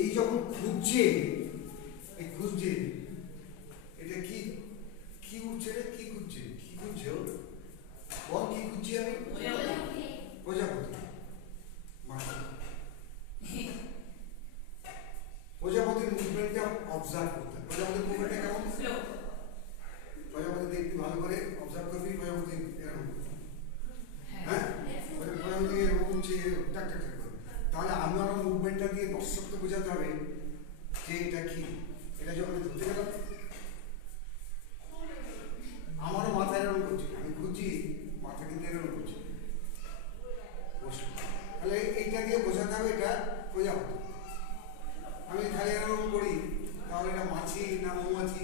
এই যখন খুঁজছে, এই খুঁজছে, এটা কি কি উঠছে রে? কি খুঁজছে? কি খুঁজছে ও? বল কি খুঁজছি আমি? প্রজাপতি। প্রজাপতির মুভমেন্টটা অবজার্ভ করতে হবে। প্রজাপতির মুভমেন্টটা কেমন? প্রজাপতি দেখবি ভালো করে অবজার্ভ করবি। প্রজাপতি এরকম, হ্যাঁ, প্রজাপতি এরকম উঠছে, টাক টাক টাক করে। তাহলে আমারও মুভমেন্টটা দিয়ে দর্শককে বোঝাতে হবে যে এটা কি। এটা যখন ধরতে গেলাম, আমারও মাথা এরকম করছি, আমি খুঁজছি, মাথা কিন্তু এরকম করছি। তাহলে এইটা দিয়ে বোঝাতে হবে এটা প্রজাপতি। আমি খালি এরকম করি, তাহলে এটা মাছি না মৌমাছি